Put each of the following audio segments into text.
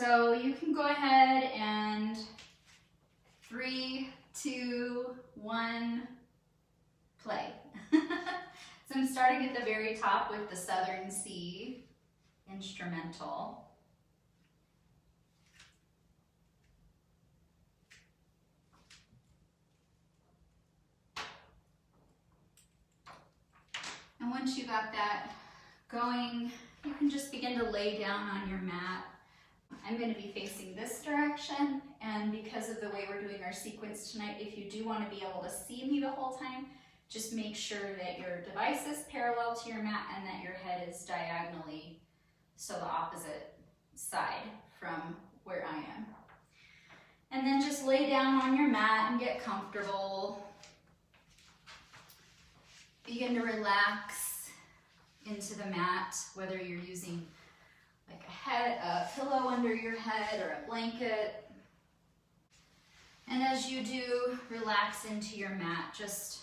So you can go ahead and 3, 2, 1, play. So I'm starting at the very top with the Southern Sea instrumental. And once you got that going, you can just begin to lay down on your mat. I'm going to be facing this direction, and because of the way we're doing our sequence tonight, if you do want to be able to see me the whole time, just make sure that your device is parallel to your mat and that your head is diagonally, so the opposite side from where I am. And then just lay down on your mat and get comfortable. Begin to relax into the mat, whether you're using like a pillow under your head or a blanket. And as you do relax into your mat, just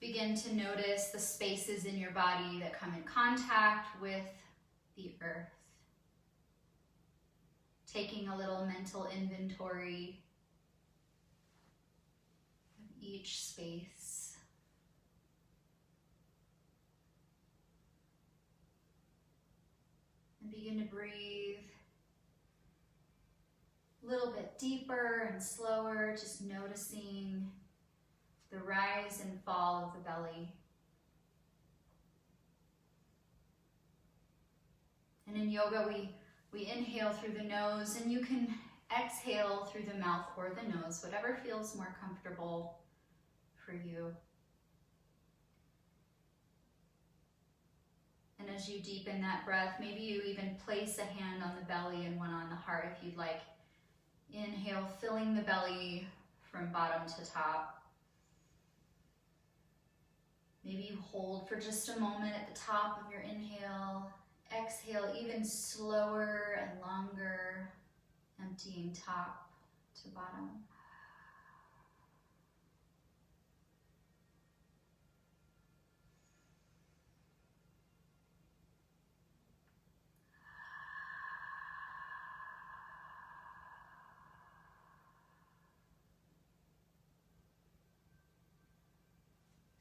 begin to notice the spaces in your body that come in contact with the earth. Taking a little mental inventory of each space. And begin to breathe a little bit deeper and slower, just noticing the rise and fall of the belly. And in yoga, we inhale through the nose, and you can exhale through the mouth or the nose, whatever feels more comfortable for you. And as you deepen that breath, maybe you even place a hand on the belly and one on the heart if you'd like. Inhale, filling the belly from bottom to top. Maybe you hold for just a moment at the top of your inhale. Exhale even slower and longer, emptying top to bottom.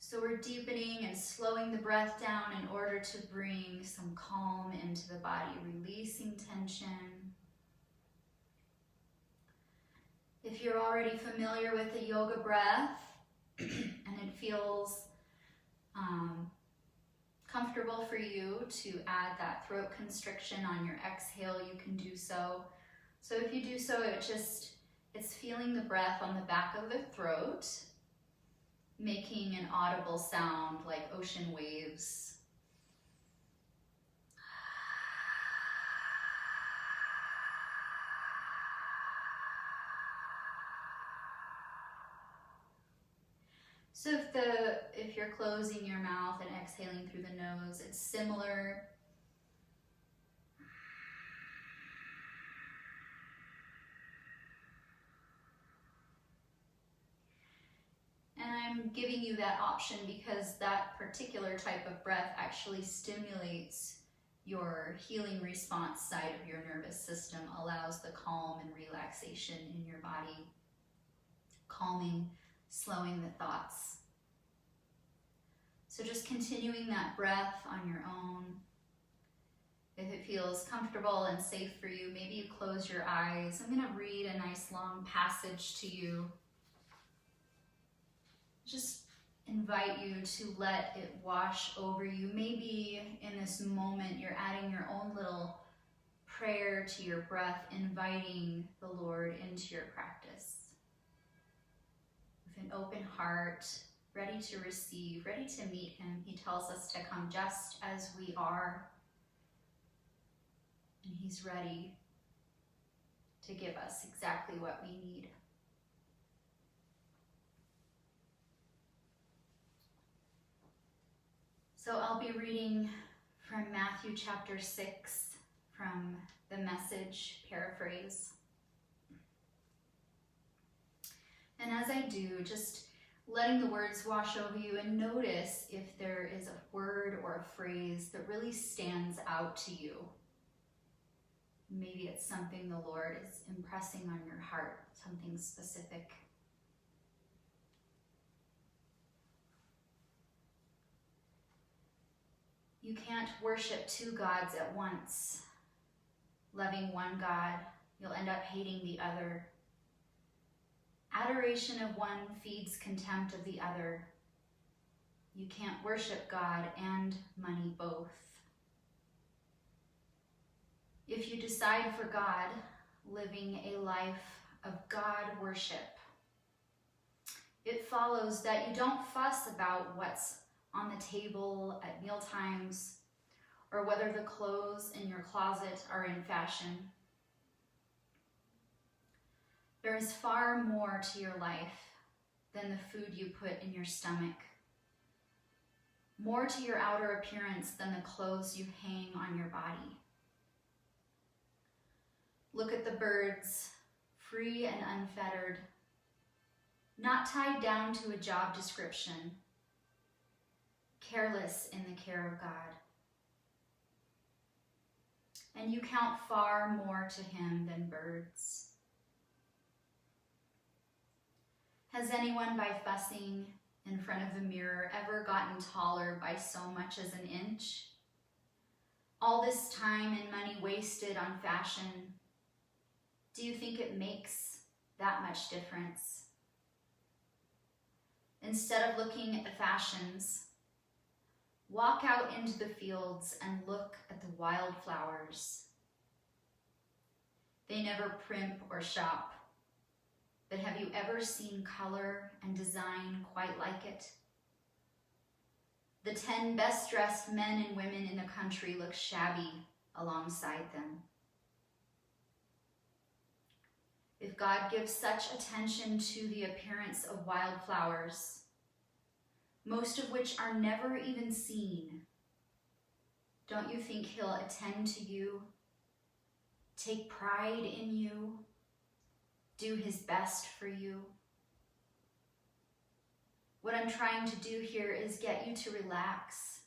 So we're deepening and slowing the breath down in order to bring some calm into the body, releasing tension. If you're already familiar with the yoga breath and it feels comfortable for you to add that throat constriction on your exhale, you can do so. So if you do so, it's feeling the breath on the back of the throat, making an audible sound like ocean waves. So if you're closing your mouth and exhaling through the nose, it's similar. And I'm giving you that option because that particular type of breath actually stimulates your healing response side of your nervous system, allows the calm and relaxation in your body, calming, slowing the thoughts. So just continuing that breath on your own. If it feels comfortable and safe for you, maybe you close your eyes. I'm going to read a nice long passage to you. Just invite you to let it wash over you. Maybe in this moment you're adding your own little prayer to your breath, inviting the Lord into your practice. With an open heart, ready to receive, ready to meet Him. He tells us to come just as we are. And He's ready to give us exactly what we need. So I'll be reading from Matthew chapter 6 from the Message paraphrase. And as I do, just letting the words wash over you, and notice if there is a word or a phrase that really stands out to you. Maybe it's something the Lord is impressing on your heart, something specific. You can't worship two gods at once. Loving one God, you'll end up hating the other. Adoration of one feeds contempt of the other. You can't worship God and money both. If you decide for God, living a life of God worship, it follows that you don't fuss about what's on the table at meal times or whether the clothes in your closet are in fashion. There is far more to your life than the food you put in your stomach, more to your outer appearance than the clothes you hang on your body. Look at the birds, free and unfettered, not tied down to a job description, careless in the care of God. And you count far more to him than birds. Has anyone by fussing in front of the mirror ever gotten taller by so much as an inch? All this time and money wasted on fashion, do you think it makes that much difference? Instead of looking at the fashions, walk out into the fields and look at the wildflowers. They never primp or shop, but have you ever seen color and design quite like it? The 10 best dressed men and women in the country look shabby alongside them. If God gives such attention to the appearance of wildflowers, most of which are never even seen, don't you think he'll attend to you, take pride in you, do his best for you? What I'm trying to do here is get you to relax,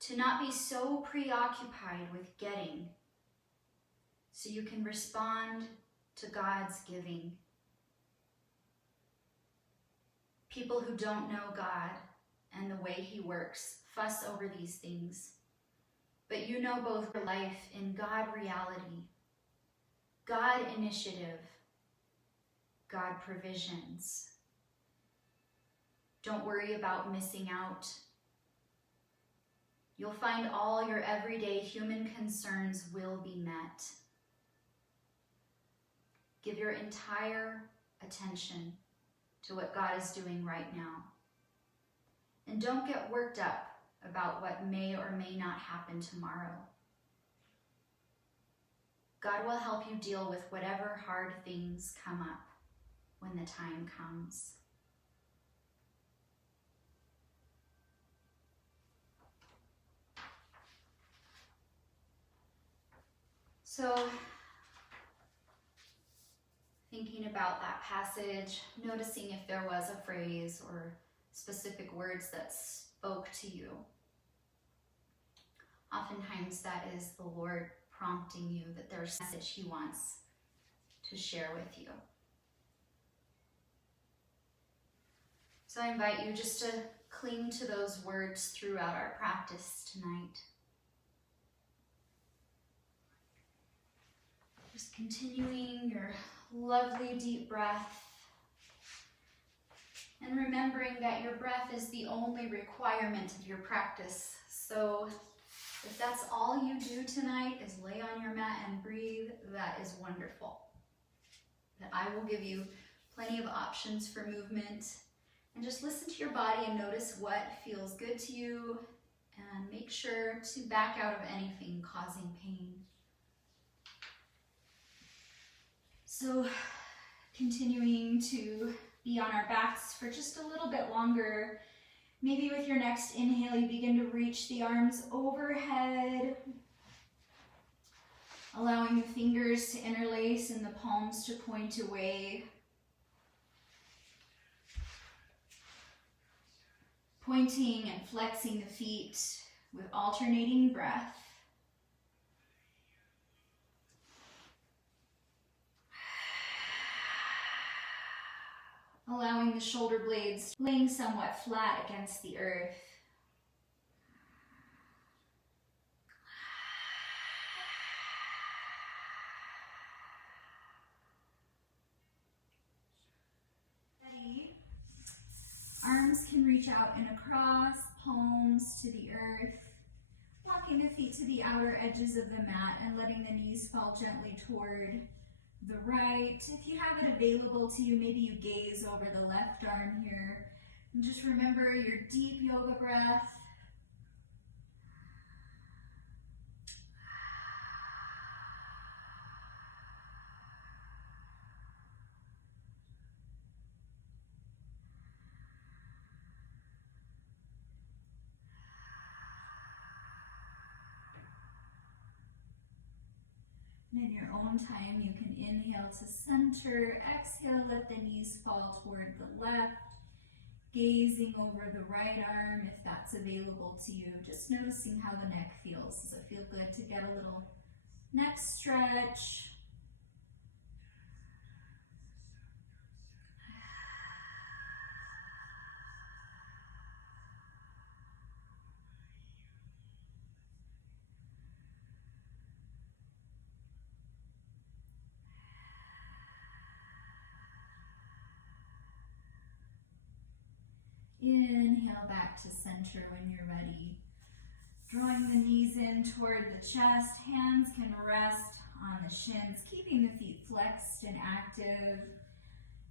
to not be so preoccupied with getting, so you can respond to God's giving. People who don't know God and the way he works fuss over these things, but you know both life in God reality, God initiative, God provisions. Don't worry about missing out. You'll find all your everyday human concerns will be met. Give your entire attention to what God is doing right now. And don't get worked up about what may or may not happen tomorrow. God will help you deal with whatever hard things come up when the time comes. So, thinking about that passage, noticing if there was a phrase or specific words that spoke to you. Oftentimes that is the Lord prompting you that there's a message he wants to share with you. So I invite you just to cling to those words throughout our practice tonight. Just continuing your lovely deep breath and remembering that your breath is the only requirement of your practice. So if that's all you do tonight is lay on your mat and breathe, that is wonderful. That I will give you plenty of options for movement, and just listen to your body and notice what feels good to you, and make sure to back out of anything causing pain. So continuing to be on our backs for just a little bit longer. Maybe with your next inhale, you begin to reach the arms overhead, allowing the fingers to interlace and the palms to point away. Pointing and flexing the feet with alternating breath. Allowing the shoulder blades laying somewhat flat against the earth. Steady. Arms can reach out and across, palms to the earth. Walking the feet to the outer edges of the mat and letting the knees fall gently toward the right. If you have it available to you, maybe you gaze over the left arm here. And just remember your deep yoga breath. And in your own time, you can inhale to center, exhale, let the knees fall toward the left, gazing over the right arm if that's available to you, just noticing how the neck feels. Does it feel good to get a little neck stretch? Inhale back to center when you're ready. Drawing the knees in toward the chest, hands can rest on the shins, keeping the feet flexed and active.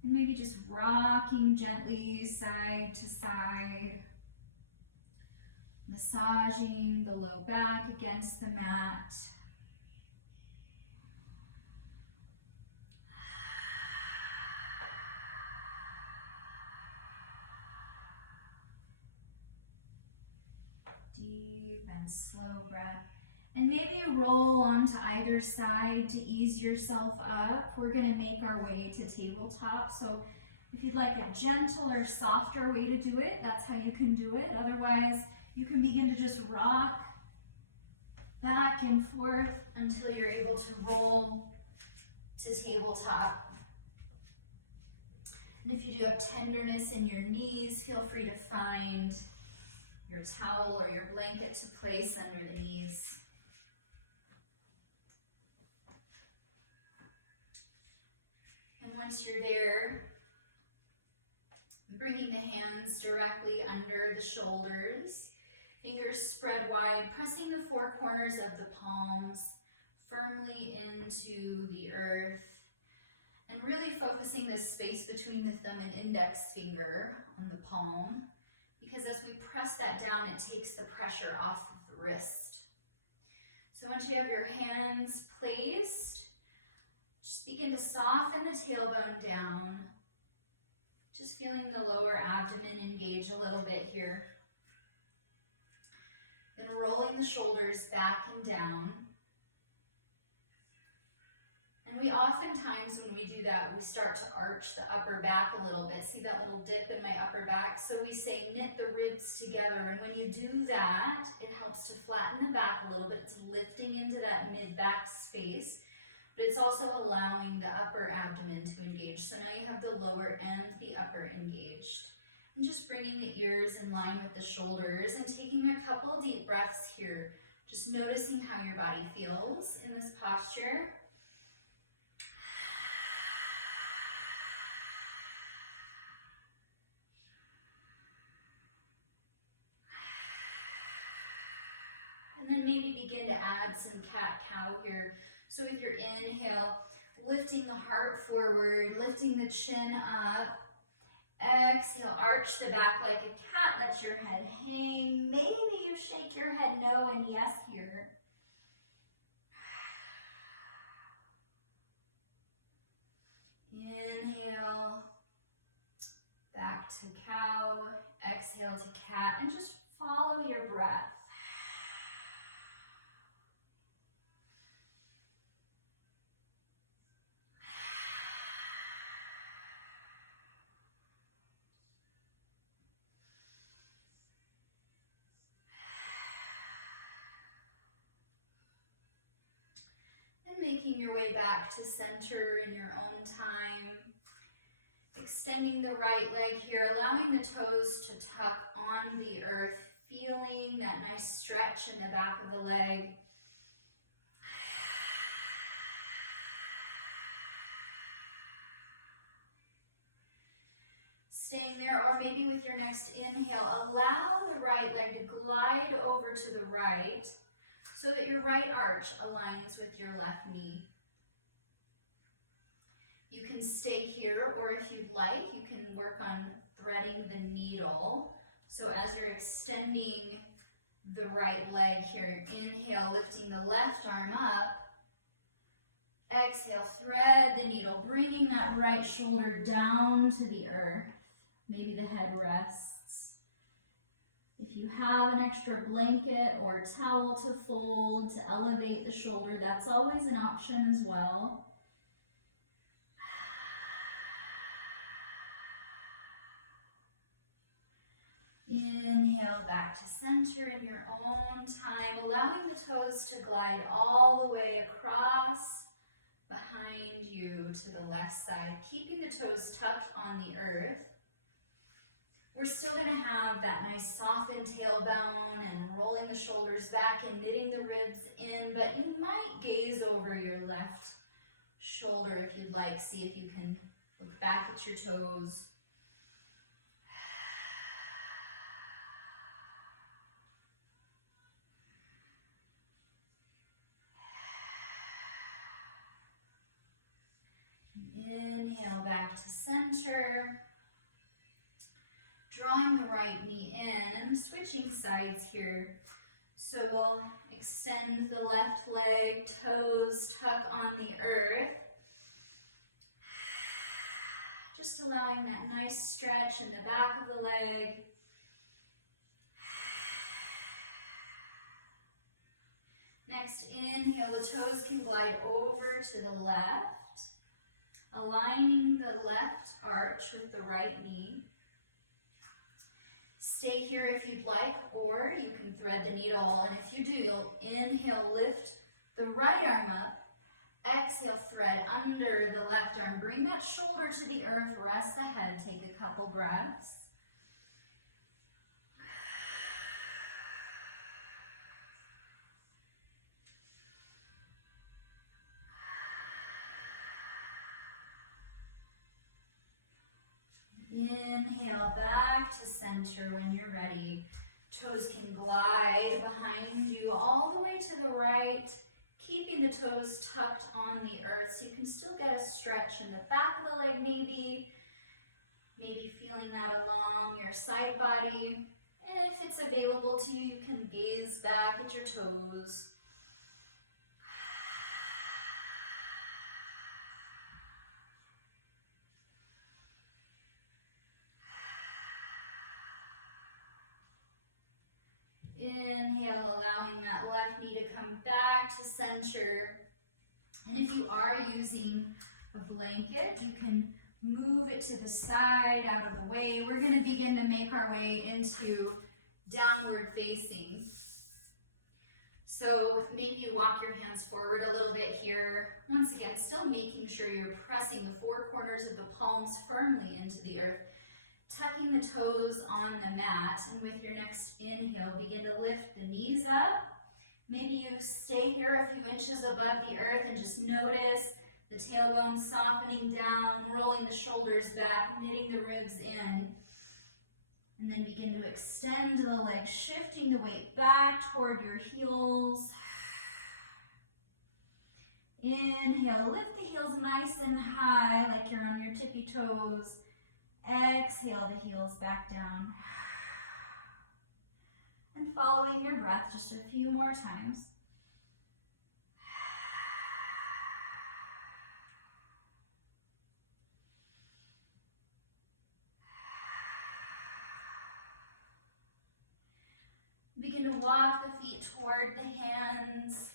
And maybe just rocking gently side to side. Massaging the low back against the mat. Deep and slow breath. And maybe roll onto either side to ease yourself up. We're going to make our way to tabletop. So if you'd like a gentler, softer way to do it, that's how you can do it. Otherwise, you can begin to just rock back and forth until you're able to roll to tabletop. And if you do have tenderness in your knees, feel free to find your towel or your blanket to place under the knees. And once you're there, bringing the hands directly under the shoulders, fingers spread wide, pressing the four corners of the palms firmly into the earth, and really focusing this space between the thumb and index finger on the palm, because as we press that down, it takes the pressure off of the wrist. So once you have your hands placed, just begin to soften the tailbone down, just feeling the lower abdomen engage a little bit here. Then rolling the shoulders back and down. And we oftentimes, when we do that, we start to arch the upper back a little bit. See that little dip in my upper back? So we say knit the ribs together. And when you do that, it helps to flatten the back a little bit. It's lifting into that mid-back space. But it's also allowing the upper abdomen to engage. So now you have the lower and the upper engaged. And just bringing the ears in line with the shoulders and taking a couple deep breaths here. Just noticing how your body feels in this posture. And then maybe begin to add some cat-cow here. So with your inhale, lifting the heart forward, lifting the chin up. Exhale, arch the back like a cat, let your head hang. Maybe you shake your head no and yes here. Inhale, back to cow. Exhale to cat, and just follow your breath. making your way back to center in your own time. Extending the right leg here, allowing the toes to tuck on the earth, feeling that nice stretch in the back of the leg. Staying there, or maybe with your next inhale, allow the right leg to glide over to the right so that your right arch aligns with your left knee. You can stay here, or if you'd like, you can work on threading the needle. So as you're extending the right leg here, inhale, lifting the left arm up. Exhale, thread the needle, bringing that right shoulder down to the earth. Maybe the head rests. If you have an extra blanket or towel to fold to elevate the shoulder, that's always an option as well. Inhale back to center in your own time, allowing the toes to glide all the way across behind you to the left side, keeping the toes tucked on the earth. We're still going to have that nice softened tailbone and rolling the shoulders back and knitting the ribs in, but you might gaze over your left shoulder if you'd like. See if you can look back at your toes. Inhale back to center. Drawing the right knee in and switching sides here. So we'll extend the left leg, toes tuck on the earth. Just allowing that nice stretch in the back of the leg. Next, inhale, the toes can glide over to the left, aligning the left arch with the right knee. Stay here if you'd like, or you can thread the needle, and if you do, you'll inhale, lift the right arm up, exhale, thread under the left arm, bring that shoulder to the earth, rest the head, take a couple breaths. Inhale back to center when you're ready. Toes can glide behind you all the way to the right, keeping the toes tucked on the earth so you can still get a stretch in the back of the leg maybe feeling that along your side body. And if it's available to you, you can gaze back at your toes. Inhale, allowing that left knee to come back to center. And if you are using a blanket, you can move it to the side, out of the way. We're going to begin to make our way into downward facing. So maybe you walk your hands forward a little bit here. Once again, still making sure you're pressing the four corners of the palms firmly into the earth. Tucking the toes on the mat, and with your next inhale, begin to lift the knees up. Maybe you stay here a few inches above the earth and just notice the tailbone softening down, rolling the shoulders back, knitting the ribs in. And then begin to extend the legs, shifting the weight back toward your heels. Inhale, lift the heels nice and high like you're on your tippy toes. Exhale the heels back down. And following your breath just a few more times. Begin to walk the feet toward the hands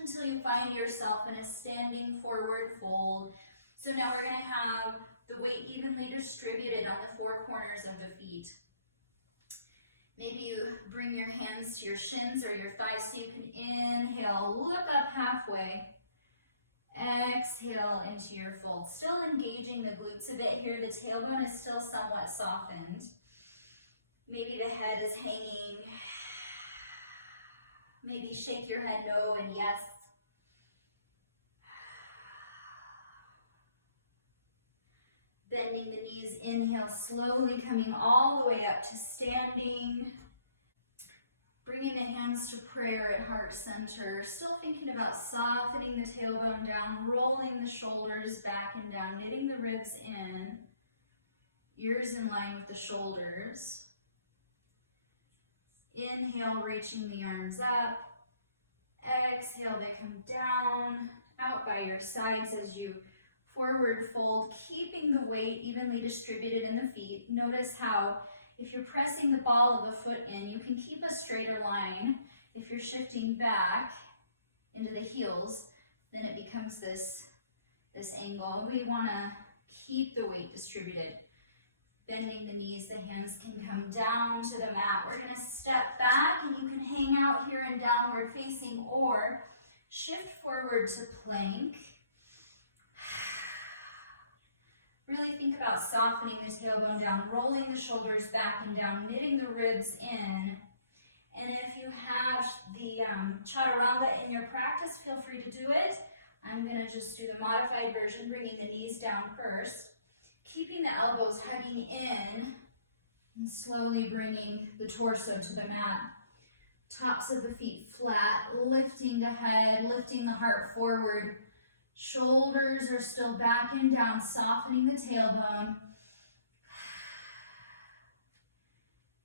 until you find yourself in a standing forward fold. So now we're going to have the weight evenly distributed on the four corners of the feet. Maybe you bring your hands to your shins or your thighs so you can inhale, look up halfway. exhale into your fold. Still engaging the glutes a bit here. The tailbone is still somewhat softened. Maybe the head is hanging. Maybe shake your head no and yes. Bending the knees, inhale, slowly coming all the way up to standing. Bringing the hands to prayer at heart center. Still thinking about softening the tailbone down, rolling the shoulders back and down, knitting the ribs in. Ears in line with the shoulders. Inhale, reaching the arms up. Exhale, they come down, out by your sides as you forward fold, keeping the weight evenly distributed in the feet. Notice how if you're pressing the ball of the foot in, you can keep a straighter line. If you're shifting back into the heels, then it becomes this angle. We want to keep the weight distributed. Bending the knees, the hands can come down to the mat. We're going to step back, and you can hang out here in downward facing or shift forward to plank. Really think about softening the tailbone down, rolling the shoulders back and down, knitting the ribs in. And if you have the chaturanga in your practice, feel free to do it. I'm going to just do the modified version, bringing the knees down first, keeping the elbows hugging in, and slowly bringing the torso to the mat. Tops of the feet flat, lifting the head, lifting the heart forward. Shoulders are still back and down, softening the tailbone.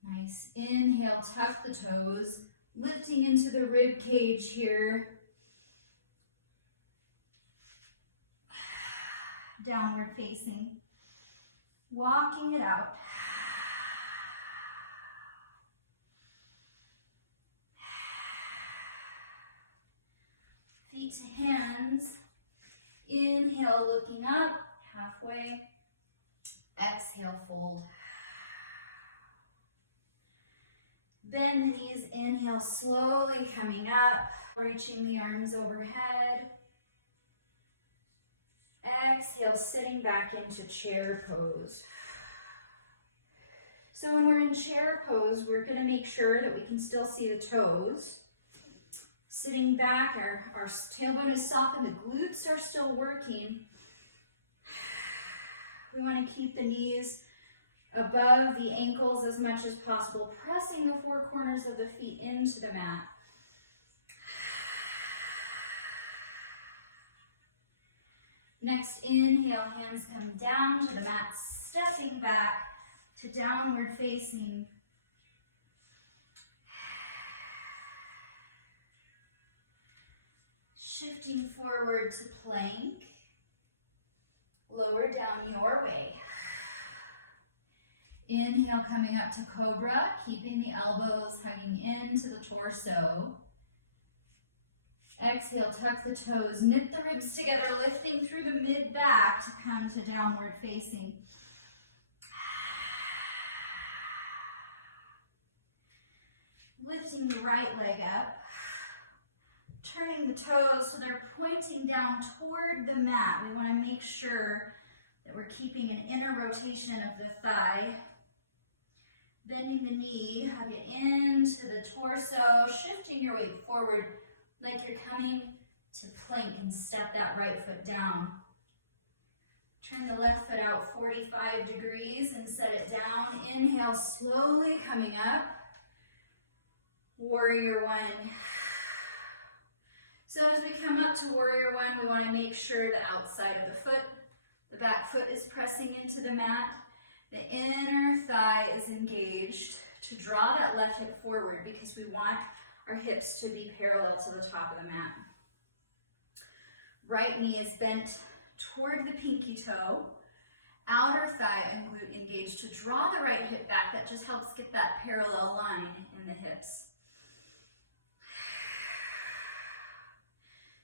Nice. Inhale, tuck the toes, lifting into the rib cage here. Downward facing. Walking it out. Feet to hands. Inhale, looking up, halfway. Exhale, fold. Bend the knees, inhale, slowly coming up, reaching the arms overhead. Exhale, sitting back into chair pose. So when we're in chair pose, we're going to make sure that we can still see the toes. Sitting back, our tailbone is softened, the glutes are still working. We want to keep the knees above the ankles as much as possible, pressing the four corners of the feet into the mat. Next, inhale, hands come down to the mat, stepping back to downward facing. Shifting forward to plank. Lower down your way. Inhale, coming up to cobra, keeping the elbows hugging into the torso. Exhale, tuck the toes, knit the ribs together, lifting through the mid-back to come to downward facing. Lifting the right leg up, turning the toes so they're pointing down toward the mat. We want to make sure that we're keeping an inner rotation of the thigh. Bending the knee, hug it into the torso, shifting your weight forward like you're coming to plank and step that right foot down. Turn the left foot out 45 degrees and set it down. Inhale, slowly coming up. Warrior one. So as we come up to warrior one, we want to make sure the outside of the foot, the back foot is pressing into the mat. The inner thigh is engaged to draw that left hip forward because we want our hips to be parallel to the top of the mat. Right knee is bent toward the pinky toe. Outer thigh and glute engaged to draw the right hip back. That just helps get that parallel line in the hips.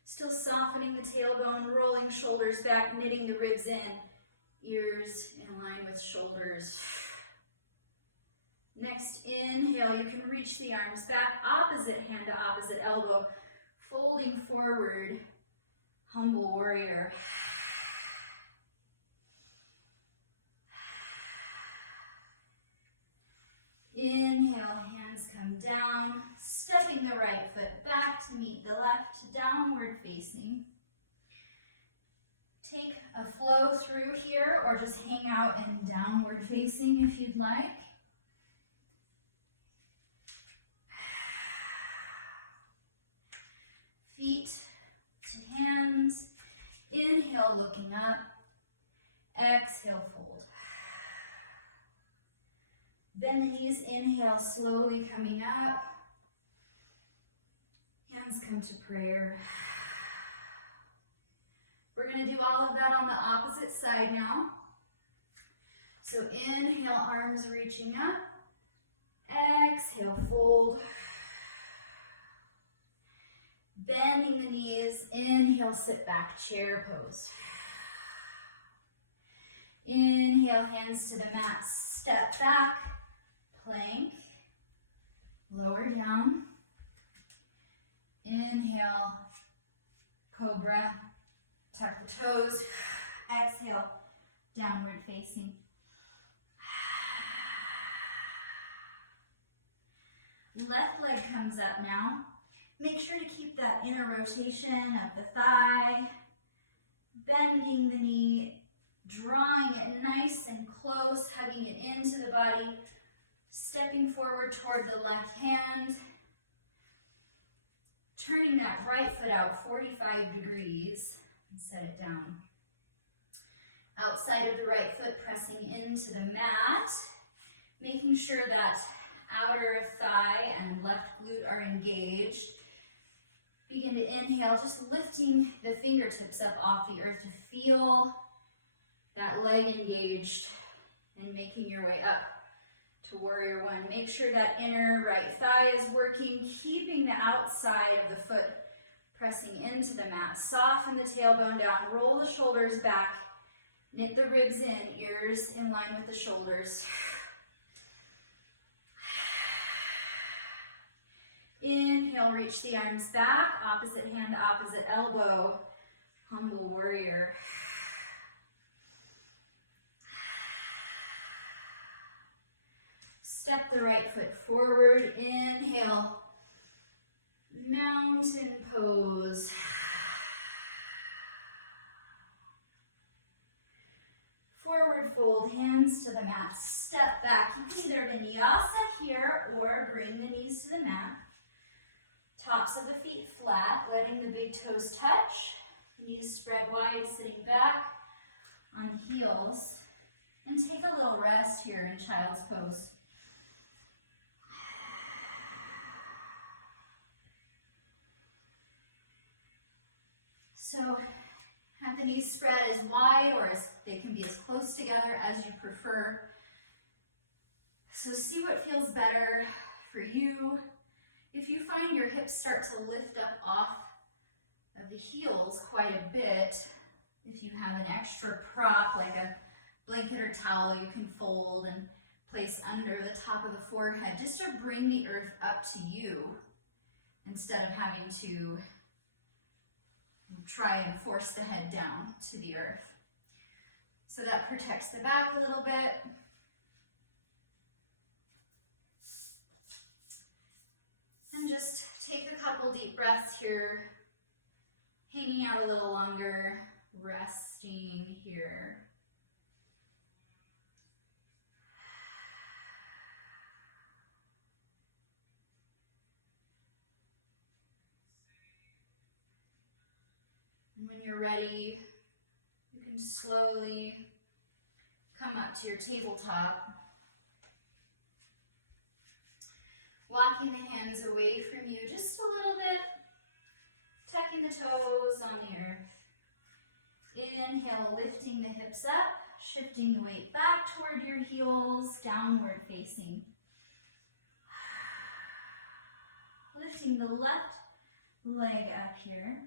Still softening the tailbone, rolling shoulders back, knitting the ribs in. Ears in line with shoulders. Next, inhale, you can reach the arms back, opposite hand to opposite elbow, folding forward, Humble warrior. Inhale, hands come down, stepping the right foot back to meet the left, downward facing. Take a flow through here or just hang out in downward facing if you'd like. Feet to hands. Inhale, looking up. Exhale, fold. Bend the knees, inhale, slowly coming up. Hands come to prayer. We're going to do all of that on the opposite side now. So inhale, arms reaching up. Exhale, fold. Bending the knees, inhale, sit back, chair pose. Inhale, hands to the mat, step back, plank, lower down. Inhale, cobra, tuck the toes. Exhale, downward facing. Left leg comes up now. Make sure to keep that inner rotation of the thigh, bending the knee, drawing it nice and close, hugging it into the body, stepping forward toward the left hand, turning that right foot out 45 degrees and set it down. Outside of the right foot pressing into the mat, making sure that outer thigh and left glute are engaged. Begin to inhale, just lifting the fingertips up off the earth to feel that leg engaged and making your way up to warrior one. Make sure that inner right thigh is working, keeping the outside of the foot pressing into the mat. Soften the tailbone down, roll the shoulders back, knit the ribs in, ears in line with the shoulders. Inhale, reach the arms back, opposite hand, opposite elbow, humble warrior. Step the right foot forward, inhale, mountain pose. Forward fold, hands to the mat, step back, either vinyasa here or bring the knees to the mat. Tops of the feet flat, letting the big toes touch. Knees spread wide, sitting back on heels. And take a little rest here in child's pose. So have the knees spread as wide or as they can be as close together as you prefer. So see what feels better for you. If you find your hips start to lift up off of the heels quite a bit, if you have an extra prop like a blanket or towel you can fold and place under the top of the forehead, just to bring the earth up to you instead of having to try and force the head down to the earth. So that protects the back a little bit. And just take a couple deep breaths here, hanging out a little longer, resting here. And when you're ready, you can slowly come up to your tabletop. Walking the hands away from you just a little bit, tucking the toes on the earth. Inhale, lifting the hips up, shifting the weight back toward your heels, downward facing. Lifting the left leg up here.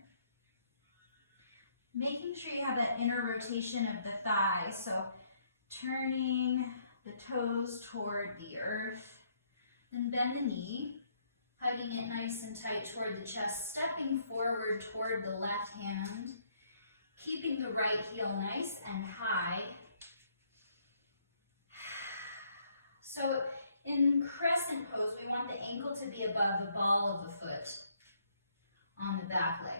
Making sure you have that inner rotation of the thigh, so turning the toes toward the earth. Then bend the knee, hugging it nice and tight toward the chest, stepping forward toward the left hand. Keeping the right heel nice and high. So in crescent pose, we want the ankle to be above the ball of the foot on the back leg.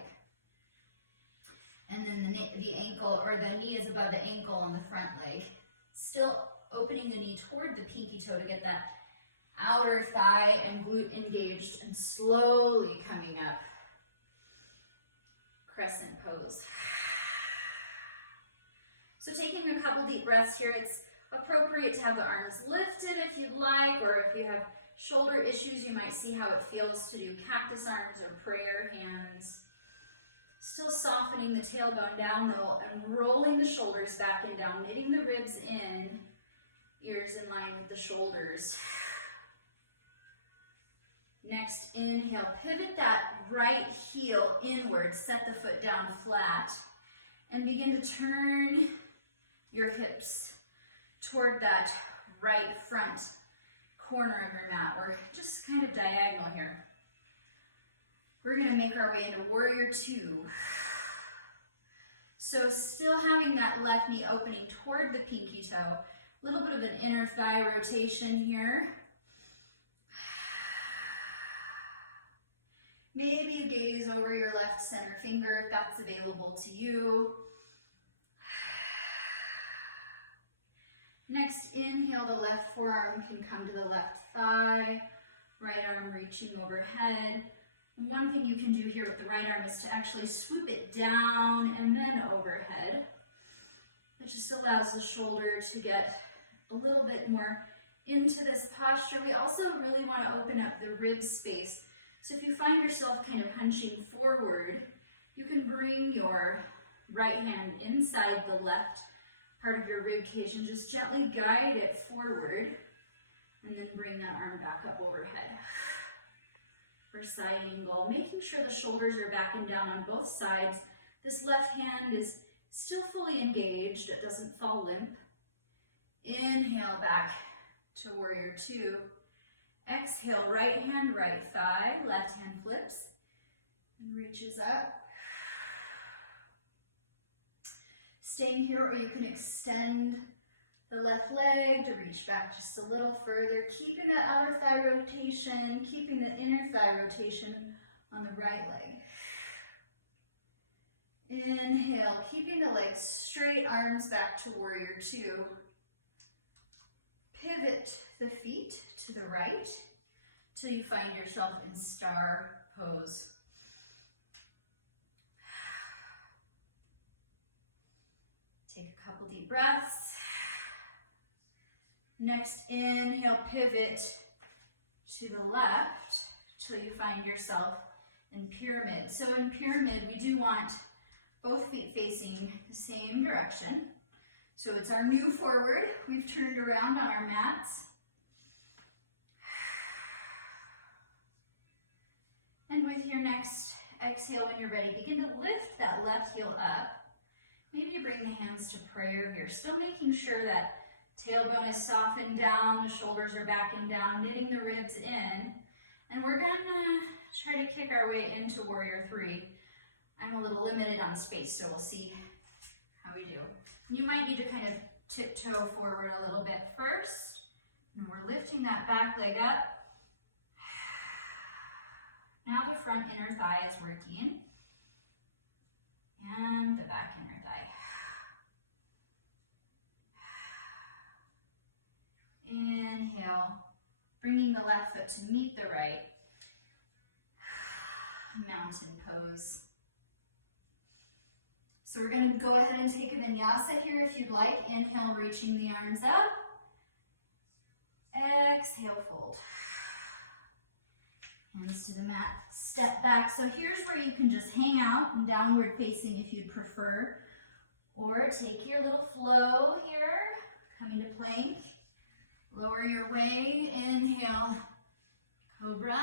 And then the ankle, or the knee is above the ankle on the front leg. Still opening the knee toward the pinky toe to get that outer thigh and glute engaged, and slowly coming up. Crescent pose. So taking a couple deep breaths here, it's appropriate to have the arms lifted if you'd like, or if you have shoulder issues, you might see how it feels to do cactus arms or prayer hands. Still softening the tailbone down though, and rolling the shoulders back and down, knitting the ribs in, ears in line with the shoulders. Next, inhale, pivot that right heel inward, set the foot down flat, and begin to turn your hips toward that right front corner of your mat. We're just kind of diagonal here. We're gonna make our way into Warrior Two. So still having that left knee opening toward the pinky toe, a little bit of an inner thigh rotation here. Maybe you gaze over your left center finger if that's available to you. Next, inhale, the left forearm can come to the left thigh, right arm reaching overhead. One thing you can do here with the right arm is to actually swoop it down and then overhead. It just allows the shoulder to get a little bit more into this posture. We also really want to open up the rib space. So if you find yourself kind of hunching forward, you can bring your right hand inside the left part of your rib cage and just gently guide it forward, and then bring that arm back up overhead for side angle, making sure the shoulders are back and down on both sides. This left hand is still fully engaged, it doesn't fall limp. Inhale back to Warrior Two. Exhale, right hand, right thigh, left hand flips and reaches up. Staying here, or you can extend the left leg to reach back just a little further, keeping that outer thigh rotation, keeping the inner thigh rotation on the right leg. Inhale, keeping the legs straight, arms back to Warrior Two. Pivot the feet to the right till you find yourself in star pose. Take a couple deep breaths. Next, inhale, pivot to the left till you find yourself in pyramid. So in pyramid, we do want both feet facing the same direction. So it's our new forward. We've turned around on our mats. And with your next exhale, when you're ready, begin to lift that left heel up. Maybe you bring the hands to prayer here, still making sure that tailbone is softened down, the shoulders are backing down, knitting the ribs in. And we're gonna try to kick our way into Warrior Three. I'm a little limited on space, so we'll see how we do. You might need to kind of tiptoe forward a little bit first. And we're lifting that back leg up. Now the front inner thigh is working. And the back inner thigh. Inhale, bringing the left foot to meet the right. Mountain pose. So we're going to go ahead and take a vinyasa here if you'd like. Inhale, reaching the arms up. Exhale, fold. Hands to the mat, step back. So here's where you can just hang out in downward facing if you'd prefer. Or take your little flow here, coming to plank. Lower your way, inhale, cobra.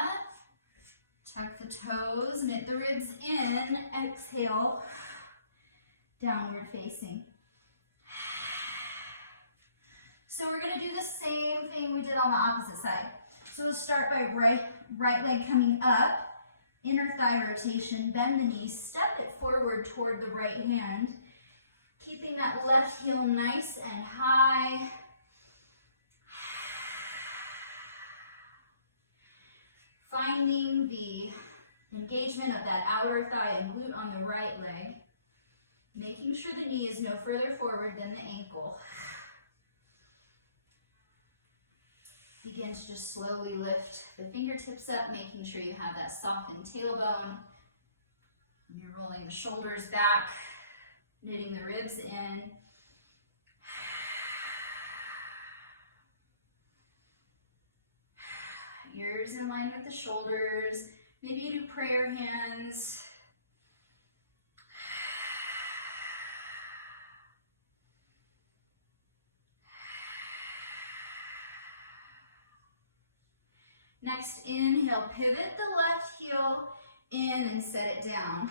Tuck the toes, knit the ribs in, exhale, downward facing. So we're gonna do the same thing we did on the opposite side. So we'll start by right leg coming up, inner thigh rotation, bend the knee, step it forward toward the right hand, keeping that left heel nice and high. Finding the engagement of that outer thigh and glute on the right leg. Making sure the knee is no further forward than the ankle. Begin to just slowly lift the fingertips up, making sure you have that softened tailbone. And you're rolling the shoulders back, knitting the ribs in. Ears in line with the shoulders. Maybe you do prayer hands. Next, inhale, pivot the left heel in and set it down.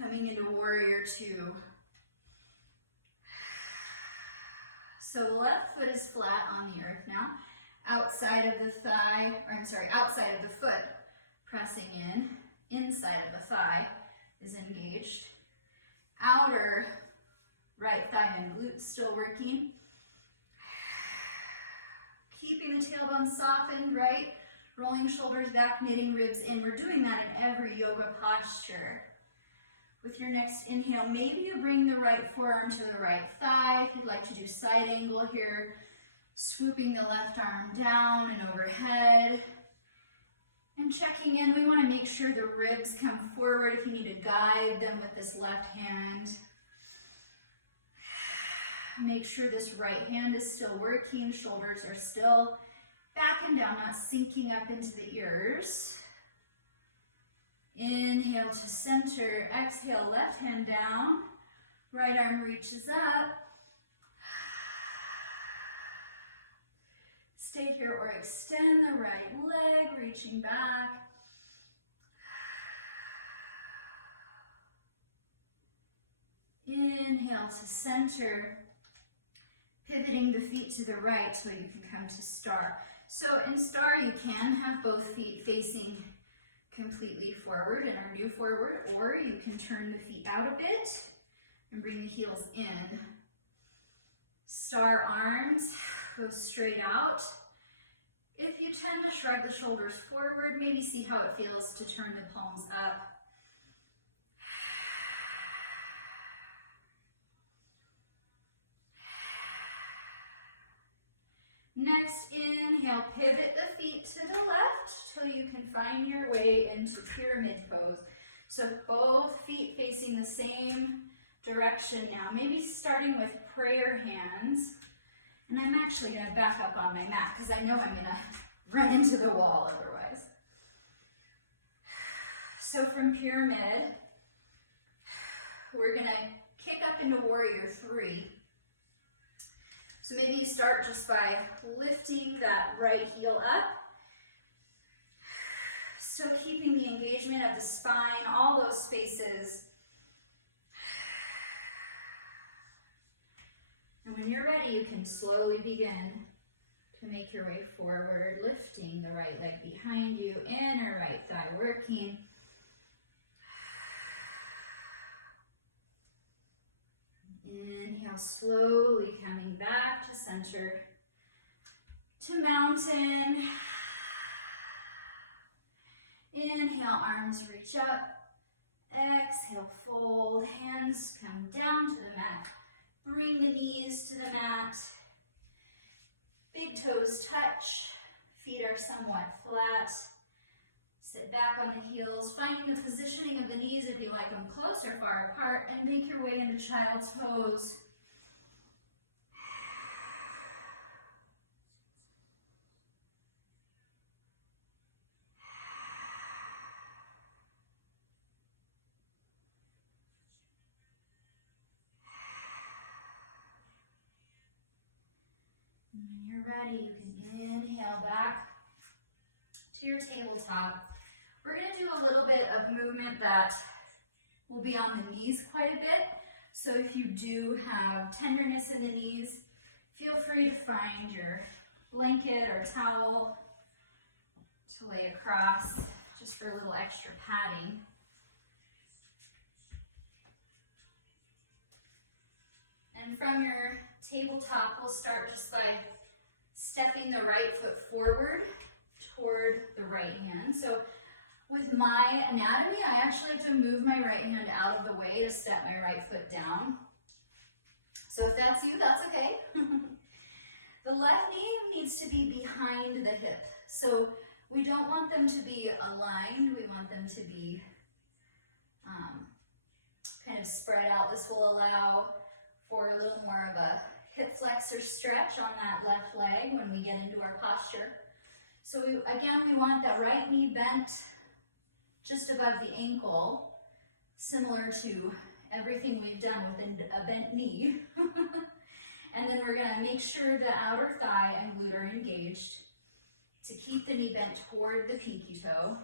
Coming into warrior two. So the left foot is flat on the earth now. Outside of the thigh, outside of the foot pressing in. Inside of the thigh is engaged. Outer right thigh and glute still working. Keeping the tailbone softened, right? Rolling shoulders back, knitting ribs in. We're doing that in every yoga posture. With your next inhale, maybe you bring the right forearm to the right thigh. If you'd like to do side angle here, swooping the left arm down and overhead. And checking in, we want to make sure the ribs come forward if you need to guide them with this left hand. Make sure this right hand is still working, shoulders are still back and down, not sinking up into the ears. Inhale to center, exhale, left hand down, right arm reaches up. Stay here or extend the right leg, reaching back. Inhale to center. Pivoting the feet to the right so you can come to star. So in star, you can have both feet facing completely forward and our new forward, or you can turn the feet out a bit and bring the heels in. Star arms go straight out. If you tend to shrug the shoulders forward, maybe see how it feels to turn the palms up. Next, inhale, pivot the feet to the left till you can find your way into pyramid pose. So both feet facing the same direction now. Maybe starting with prayer hands. And I'm actually going to back up on my mat because I know I'm going to run into the wall otherwise. So from pyramid, we're going to kick up into warrior three. So maybe you start just by lifting that right heel up. Still keeping the engagement of the spine, all those spaces. And when you're ready, you can slowly begin to make your way forward, lifting the right leg behind you, inner right thigh working. Inhale, slowly coming back to center, to mountain. Inhale, arms reach up. Exhale, fold, hands come down to the mat. Bring the knees to the mat. Big toes touch, feet are somewhat flat. Sit back on the heels, finding the positioning of the knees if you like them close or far apart, and make your way into child's pose. And when you're ready, you can inhale back to your tabletop. We're going to do a little bit of movement that will be on the knees quite a bit. So if you do have tenderness in the knees, feel free to find your blanket or towel to lay across, just for a little extra padding. And from your tabletop, we'll start just by stepping the right foot forward toward the right hand. So with my anatomy, I actually have to move my right hand out of the way to step my right foot down. So if that's you, that's okay. The left knee needs to be behind the hip. So we don't want them to be aligned. We want them to be kind of spread out. This will allow for a little more of a hip flexor stretch on that left leg when we get into our posture. So again, we want that right knee bent just above the ankle, similar to everything we've done with a bent knee. And then we're gonna make sure the outer thigh and glute are engaged to keep the knee bent toward the pinky toe.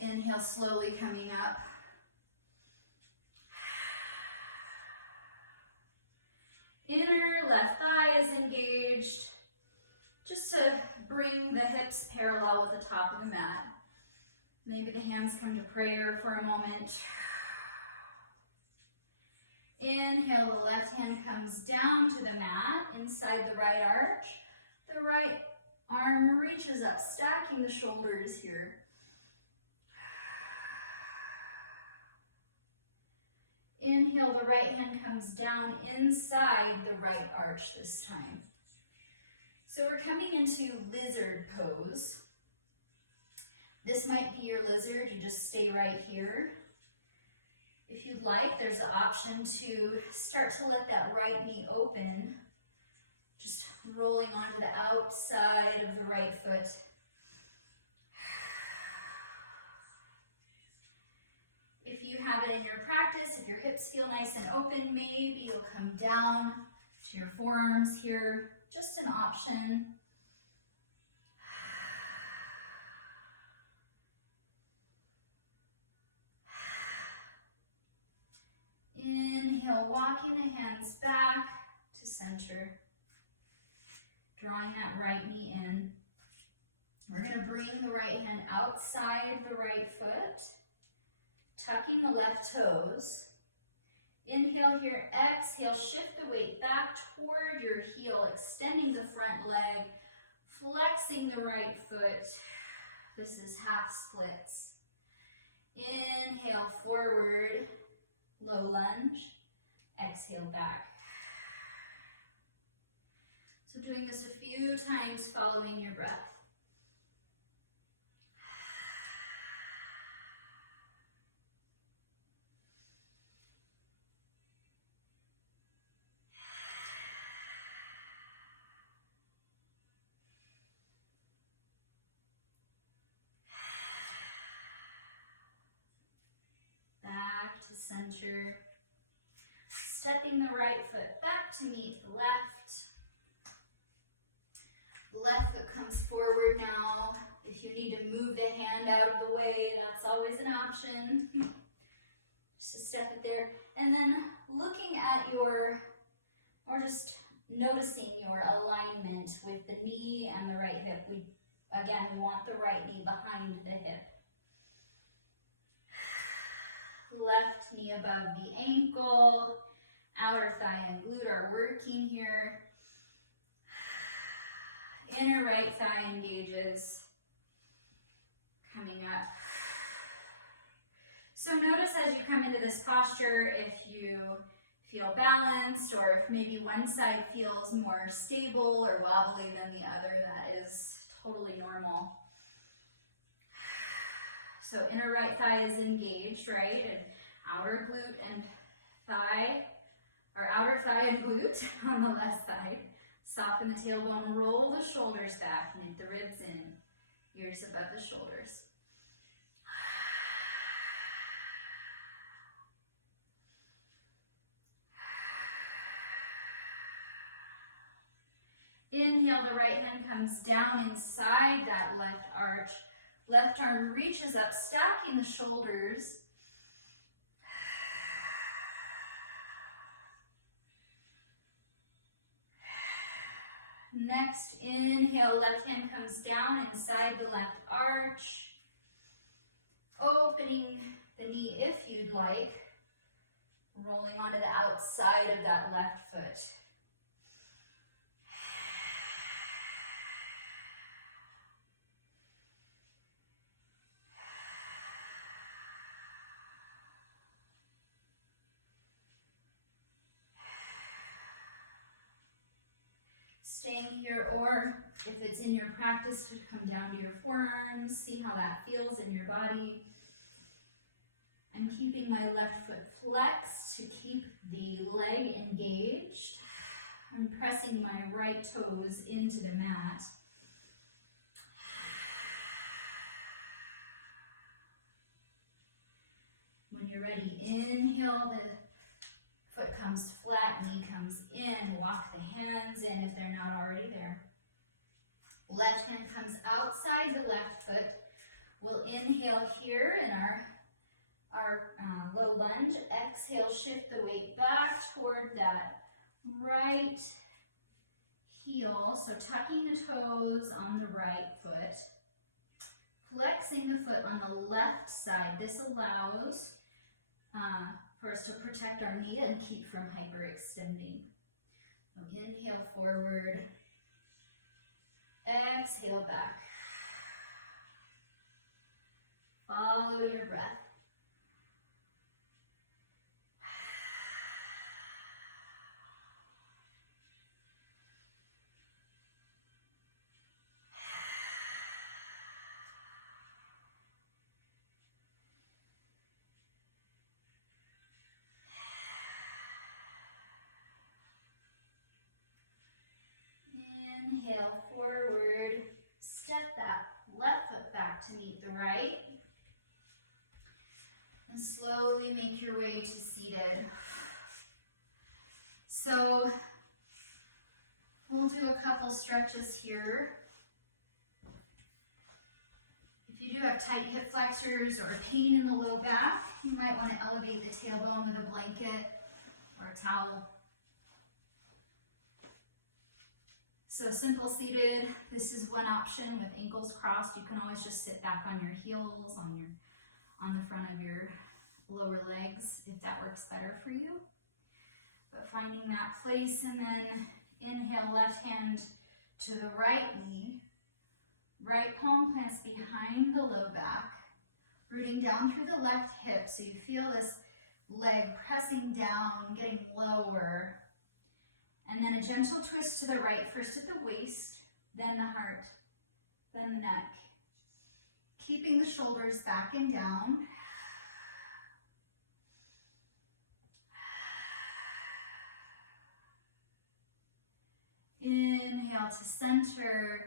Inhale, slowly coming up. Inner left thigh is engaged, just to bring the hips parallel with the top of the mat. Maybe the hands come to prayer for a moment. Inhale, the left hand comes down to the mat, inside the right arch. The right arm reaches up, stacking the shoulders here. Inhale, the right hand comes down inside the right arch this time. So we're coming into lizard pose. This might be your lizard, you just stay right here. If you'd like, there's the option to start to let that right knee open, just rolling onto the outside of the right foot. If you have it in your practice, if your hips feel nice and open, maybe you'll come down to your forearms here. Just an option. Inhale, walking the hands back to center. Drawing that right knee in. We're going to bring the right hand outside the right foot. Tucking the left toes. Inhale here, exhale, shift the weight back toward your heel, extending the front leg, flexing the right foot. This is half splits. Inhale, forward, low lunge, exhale back. So doing this a few times following your breath. Center, stepping the right foot back to meet the left. The left foot comes forward now. If you need to move the hand out of the way, that's always an option. Just to step it there. And then looking at or just noticing your alignment with the knee and the right hip. We want the right knee behind the hip. Left knee above the ankle, outer thigh and glute are working here. Inner right thigh engages, coming up. So notice as you come into this posture, if you feel balanced or if maybe one side feels more stable or wobbly than the other, that is totally normal. So inner right thigh is engaged, right? And outer glute and thigh, or outer thigh and glute on the left side. Soften the tailbone, roll the shoulders back, knit the ribs in, ears above the shoulders. Inhale, the right hand comes down inside that left arch. Left arm reaches up, stacking the shoulders. Next, inhale, left hand comes down inside the left arch. Opening the knee if you'd like. rolling onto the outside of that left foot. Staying here, or if it's in your practice, to come down to your forearms, see how that feels in your body. I'm keeping my left foot flexed to keep the leg engaged. I'm pressing my right toes into the mat. When you're ready, inhale, the foot comes flat, knee comes in, walk the hands in if they're not already there. Left hand comes outside the left foot. We'll inhale here in our low lunge. Exhale, shift the weight back toward that right heel. So tucking the toes on the right foot. Flexing the foot on the left side. This allows for us to protect our knee and keep from hyperextending. So inhale forward. Exhale back. Follow your breath. Inhale forward, step that left foot back to meet the right, and slowly make your way to seated. So we'll do a couple stretches here. If you do have tight hip flexors or pain in the low back, you might want to elevate the tailbone with a blanket or a towel. So simple seated, this is one option with ankles crossed. You can always just sit back on your heels, on the front of your lower legs, if that works better for you. But finding that place, and then inhale, left hand to the right knee, right palm plants behind the low back, rooting down through the left hip, so you feel this leg pressing down, getting lower. And then a gentle twist to the right, first at the waist, then the heart, then the neck. Keeping the shoulders back and down. Inhale to center,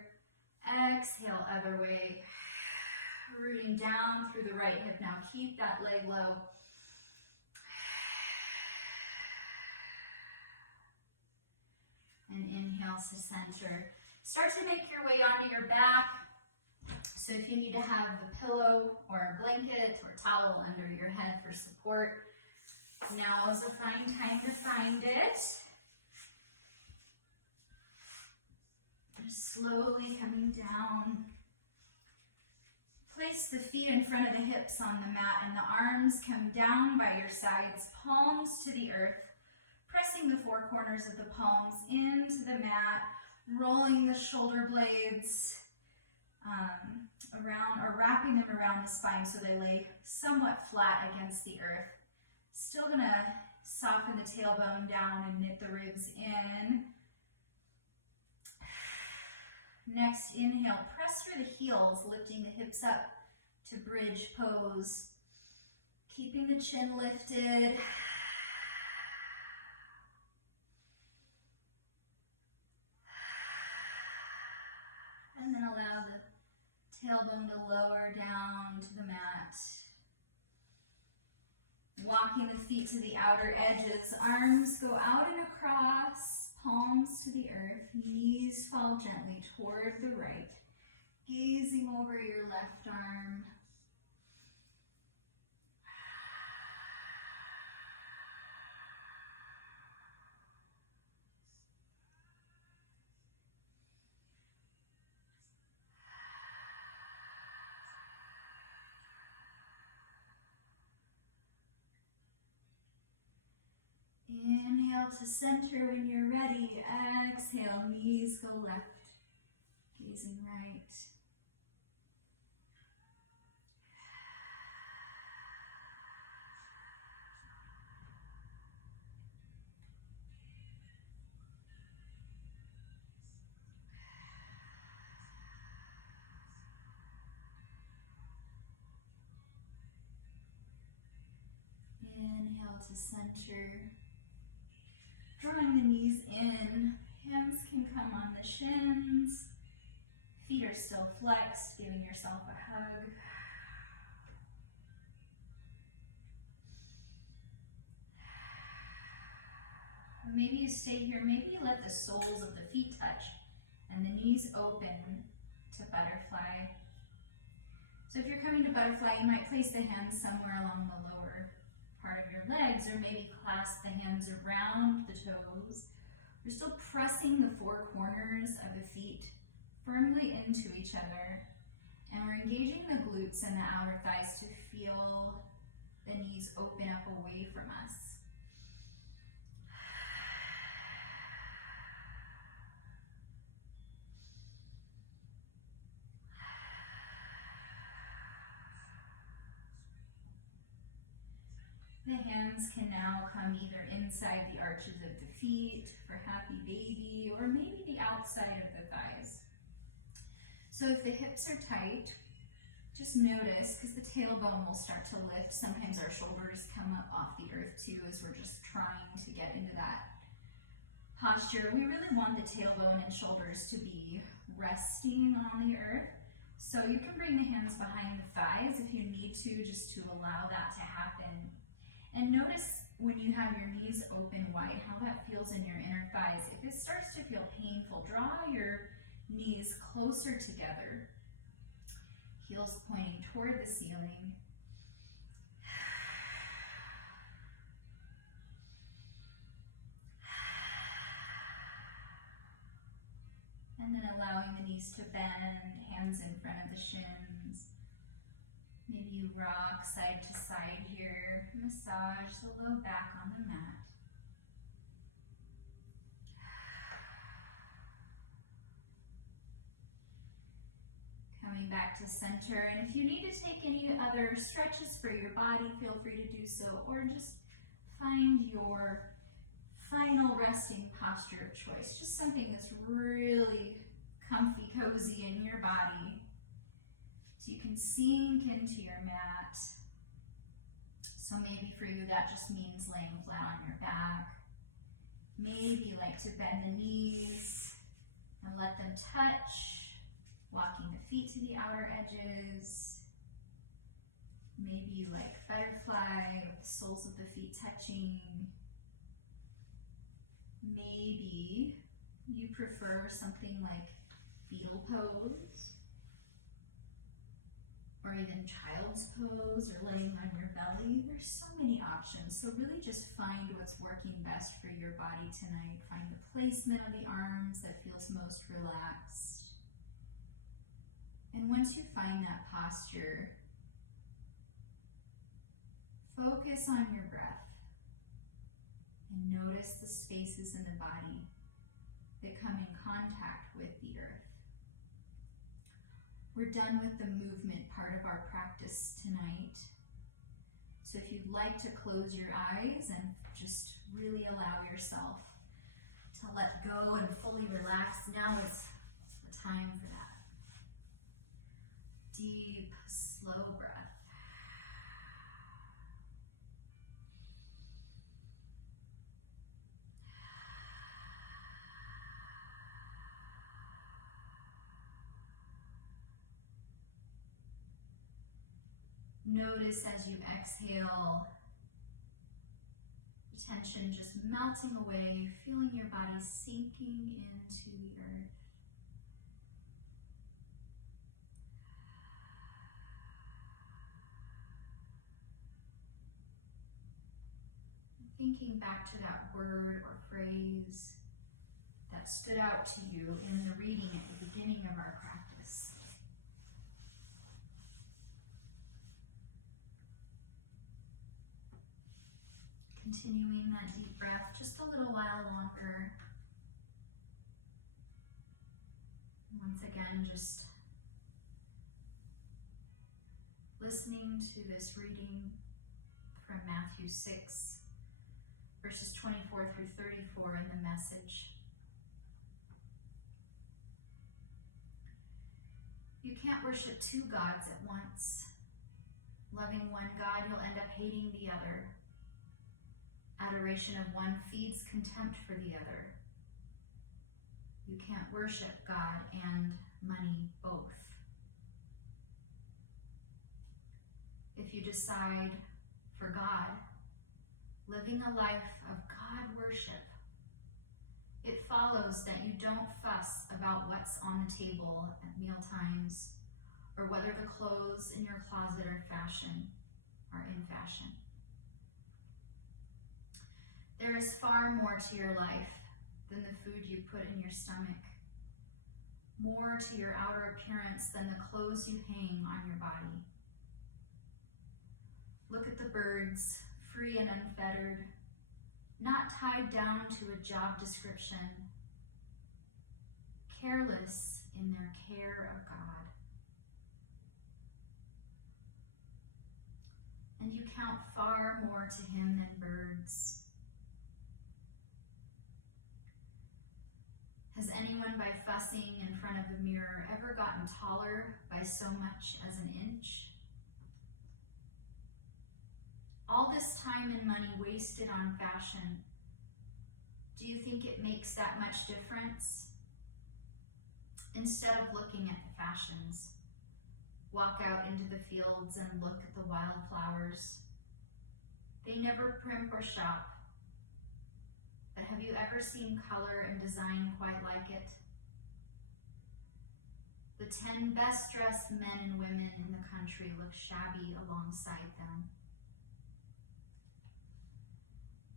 exhale other way. Rooting down through the right hip. Now keep that leg low. And inhale to center. Start to make your way onto your back. So if you need to have the pillow or a blanket or towel under your head for support, now is a fine time to find it. Just slowly coming down. Place the feet in front of the hips on the mat, and the arms come down by your sides, palms to the earth. Pressing the four corners of the palms into the mat, rolling the shoulder blades around, or wrapping them around the spine so they lay somewhat flat against the earth. Still gonna soften the tailbone down and knit the ribs in. Next, inhale, press through the heels, lifting the hips up to bridge pose. Keeping the chin lifted. And then allow the tailbone to lower down to the mat. Walking the feet to the outer edges, arms go out and across, palms to the earth, knees fall gently toward the right, gazing over your left arm. Inhale to center when you're ready. Exhale, knees go left, gazing right. Inhale to center. Drawing the knees in, hands can come on the shins. Feet are still flexed, giving yourself a hug. Maybe you stay here, maybe you let the soles of the feet touch and the knees open to butterfly. So if you're coming to butterfly, you might place the hands somewhere along the lower part of your legs, or maybe clasp the hands around the toes. We're still pressing the four corners of the feet firmly into each other, and we're engaging the glutes and the outer thighs to feel the knees open up away from us. The hands can now come either inside the arches of the feet for happy baby, or maybe the outside of the thighs. So if the hips are tight, just notice, because the tailbone will start to lift. Sometimes our shoulders come up off the earth too, as we're just trying to get into that posture. We really want the tailbone and shoulders to be resting on the earth. So you can bring the hands behind the thighs if you need to, just to allow that to happen. And notice when you have your knees open wide, how that feels in your inner thighs. If it starts to feel painful, draw your knees closer together, heels pointing toward the ceiling. And then allowing the knees to bend, hands in front of the shins. Maybe you rock side to side here, massage the low back on the mat. Coming back to center, and if you need to take any other stretches for your body, feel free to do so, or just find your final resting posture of choice, just something that's really comfy, cozy in your body. So you can sink into your mat. So maybe for you that just means laying flat on your back. Maybe you like to bend the knees and let them touch, walking the feet to the outer edges. Maybe you like butterfly with the soles of the feet touching. Maybe you prefer something like fetal pose, or even child's pose, or laying on your belly. There's so many options. So really just find what's working best for your body tonight. Find the placement of the arms that feels most relaxed. And once you find that posture, focus on your breath and notice the spaces in the body that come in contact with the earth. We're done with the movement part of our practice tonight. So if you'd like to close your eyes and just really allow yourself to let go and fully relax, now is the time for that. Deep, slow breath. Notice as you exhale, the tension just melting away, feeling your body sinking into the earth. Thinking back to that word or phrase that stood out to you in the reading at the beginning of our practice. Continuing that deep breath just a little while longer. Once again, just listening to this reading from Matthew 6, verses 24 through 34 in the Message. You can't worship two gods at once. Loving one God, you'll end up hating the other. Adoration of one feeds contempt for the other. You can't worship God and money both. If you decide for God, living a life of God worship, it follows that you don't fuss about what's on the table at meal times or whether the clothes in your closet are in fashion. There is far more to your life than the food you put in your stomach, more to your outer appearance than the clothes you hang on your body. Look at the birds, free and unfettered, not tied down to a job description, careless in their care of God. And you count far more to him than birds. Has anyone, by fussing in front of the mirror, ever gotten taller by so much as an inch? All this time and money wasted on fashion, do you think it makes that much difference? Instead of looking at the fashions, walk out into the fields and look at the wildflowers. They never primp or shop, but have you ever seen color and design quite like it? The 10 best dressed men and women in the country look shabby alongside them.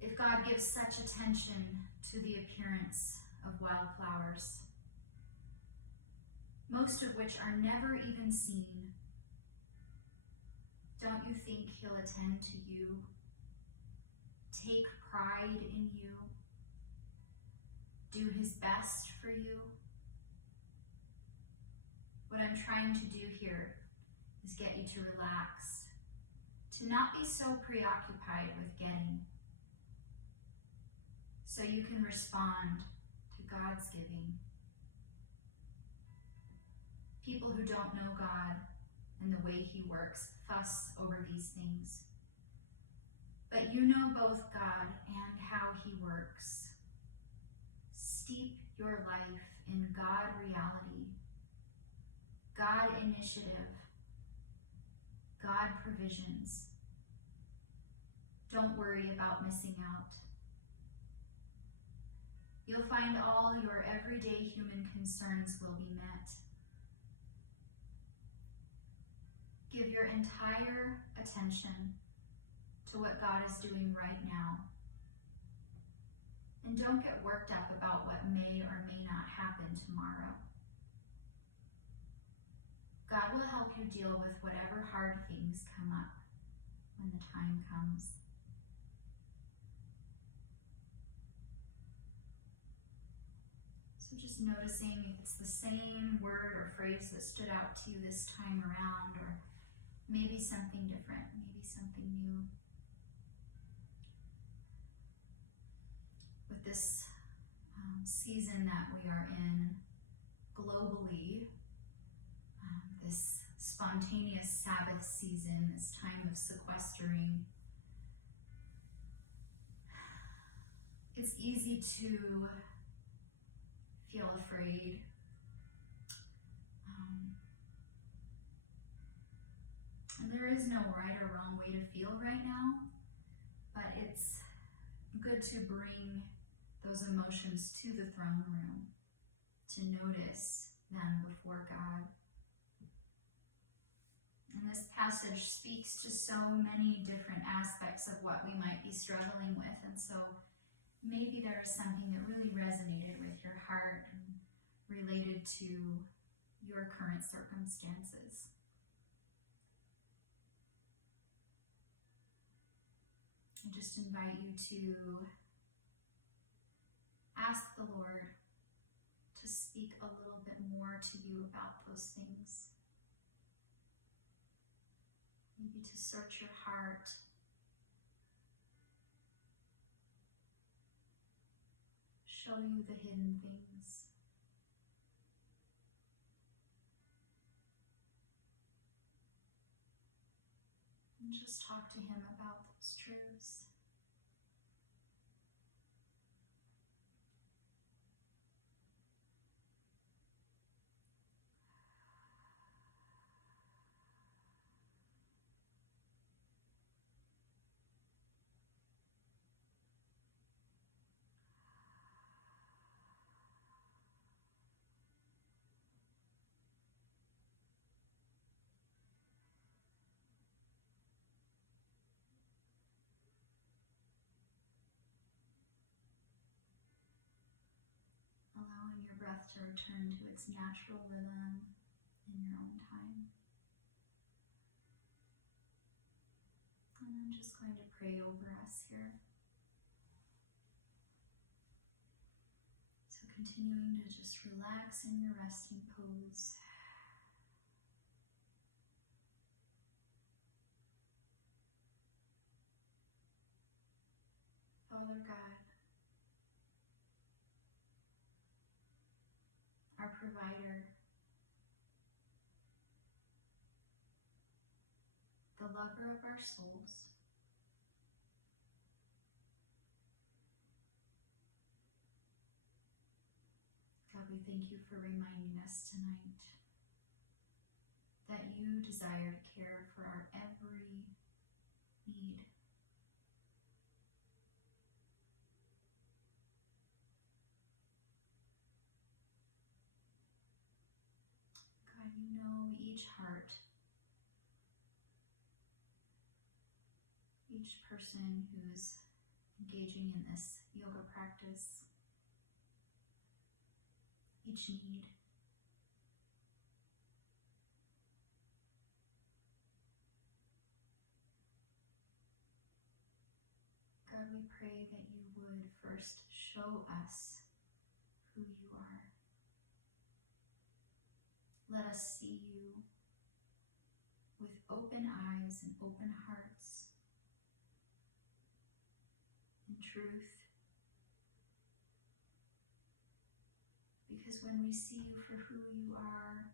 If God gives such attention to the appearance of wildflowers, most of which are never even seen, don't you think he'll attend to you, take pride in you, do his best for you? What I'm trying to do here is get you to relax, to not be so preoccupied with getting, so you can respond to God's giving. People who don't know God and the way he works fuss over these things. But you know both God and how he works. Steep your life in God reality, God initiative, God provisions. Don't worry about missing out. You'll find all your everyday human concerns will be met. Give your entire attention to what God is doing right now. And don't get worked up about what may or may not happen tomorrow. God will help you deal with whatever hard things come up when the time comes. So just noticing if it's the same word or phrase that stood out to you this time around, or maybe something different, maybe something new. With this season that we are in globally, this spontaneous Sabbath season, this time of sequestering, it's easy to feel afraid. And there is no right or wrong way to feel right now, but it's good to bring those emotions to the throne room, to notice them before God. And this passage speaks to so many different aspects of what we might be struggling with, and so maybe there is something that really resonated with your heart and related to your current circumstances. I just invite you to ask the Lord to speak a little bit more to you about those things. Maybe to search your heart. Show you the hidden things. And just talk to him about those truths. Allowing your breath to return to its natural rhythm in your own time. And I'm just going to pray over us here. So continuing to just relax in your resting pose. Father God, our provider, the lover of our souls, God, we thank you for reminding us tonight that you desire to care for our every need. God, you know each heart, each person who's engaging in this yoga practice, each need. God, we pray that you would first show us who you are. Let us see you with open eyes and open hearts in truth. Because when we see you for who you are,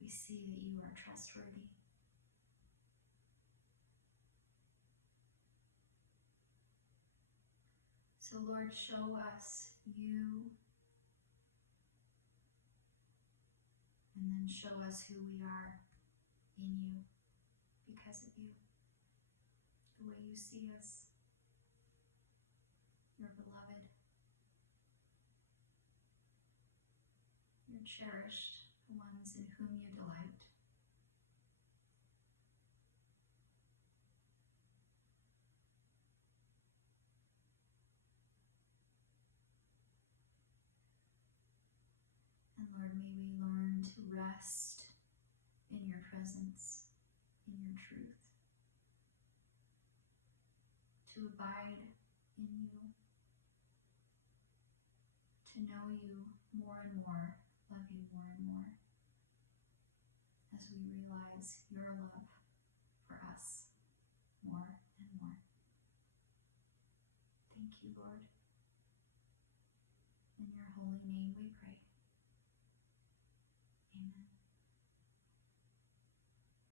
we see that you are trustworthy. So Lord, show us you, and then show us who we are in you because of you. The way you see us, your beloved, your cherished, the ones in whom you delight. And Lord, may we learn to rest in your presence, in your truth, to abide in you, to know you more and more, love you more and more, as we realize your love for us more and more. Thank you, Lord. In your holy name we pray. Amen.